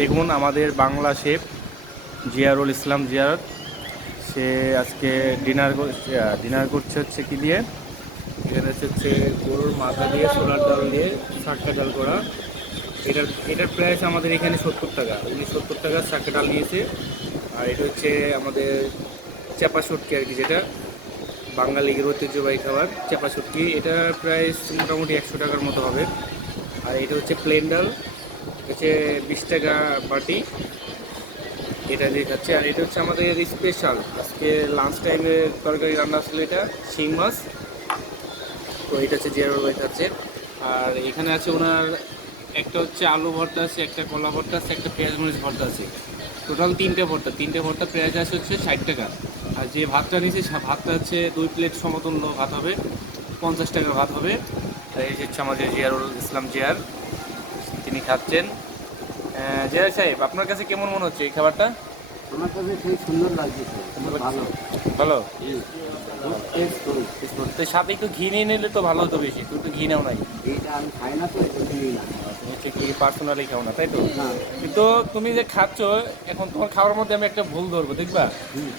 দেখুন আমাদের বাংলা শেফ জিয়ারুল ইসলাম জিয়ারত, সে আজকে ডিনার করছে হচ্ছে কি দিয়ে, এখানে হচ্ছে গরুর মাথা দিয়ে ছোলার ডাল দিয়ে শাক্কা ডাল করা। এটার প্রাইস আমাদের এখানে 70 টাকা, উনি 70 টাকা শাক্কা ডাল নিয়েছে। আর এটা হচ্ছে আমাদের চাপা শুটকি আর কি, যেটা বাঙালির ঐতিহ্যবাহী খাবার চাপা শুটকি। এটার প্রাইস মোটামুটি 100 টাকার মতো হবে। আর এটা হচ্ছে প্লেন ডাল, হচ্ছে 20 টাকা বাটি, এটা দিয়ে খাচ্ছে। আর এটা হচ্ছে আমাদের স্পেশাল আজকে লাঞ্চ টাইমে তরকারি রান্না ছিল, এটা শিং মাছ। তো এটা হচ্ছে জিয়ারুল ভাই খাচ্ছে। আর এখানে আছে ওনার একটা হচ্ছে আলু ভর্তা আছে, একটা কলা ভর্তা আছে, একটা পেঁয়াজ মরিচ ভর্তা আছে। টোটাল তিনটে ভর্তা প্রাইস আছে হচ্ছে 60 টাকা। আর যে ভাতটা নিয়েছে ভাতটা হচ্ছে 2 প্লেট সমতুল্য ভাত হবে, 50 টাকার ভাত হবে। আর এই হচ্ছে আমাদের জিয়ারুল ইসলাম জিয়ার, তিনি খাচ্ছেন। জিয়ার সাহেব, আপনার কাছে কেমন মনে হচ্ছে এই খাবারটা? আমার কাছে খুব সুন্দর লাগছে, ভালো ভালো। টেস্ট। তো সাথে একটু ঘি নিয়ে নিলে তো ভালো হতো বেশি, তুই তো ঘি নেও নাই। এইটা আমি খাই না তো, এটা নিই না। তুমি হচ্ছে কি পার্সোনালি খাও না, তাই তো? না। কিন্তু তুমি যে খাচ্ছ, এখন তোমার খাবারের মধ্যে আমি একটা ভুল ধরবো, দেখবা?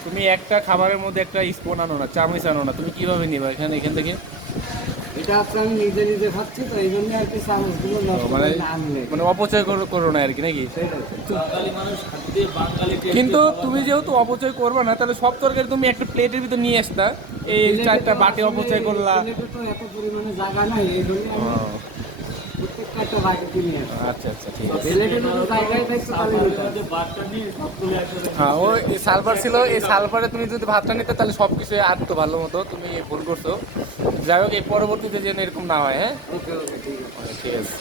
তুমি একটা খাবারের মধ্যে একটা স্পুন আনো না, চামচ আনো না, তুমি কিভাবে নিবা এখান থেকে? এটা হচ্ছে আমি নিজে নিজে খাচ্ছি তো, এই জন্য আর কি চামচগুলো নষ্ট মানে করে না আনলে। মানে অপচয় করো না আর কি, নাকি? বাঙালি মানুষ খাদ্যে বাঙালি কিন্তু তুমি যেহেতু অপচয় করবে না, তাহলে সব তরকারি তুমি একটা প্লেটের ভিতর নিয়ে আসতা, এই 4টা বাটি অপচয় করলা। প্লেটে তো এত পরিমাণে জায়গা নাই, এই জন্য আমি প্রত্যেকটা একটা বাটিতে নিয়ে আসি। আচ্ছা আচ্ছা, ঠিক আছে। প্লেটে যদি জায়গায় থাকতো তাহলে নিতাম। হ্যাঁ, ও এই সালফার ছিল, এই সালফারে তুমি যদি ভাতটা নিতে তাহলে সব কিছু আটতো ভালো মতো, তুমি ভুল করছো। যাই হোক, এই পরবর্তীতে যেন এরকম না হয়। হ্যাঁ, ওকে ওকে, ঠিক আছে। ঠিক আছে।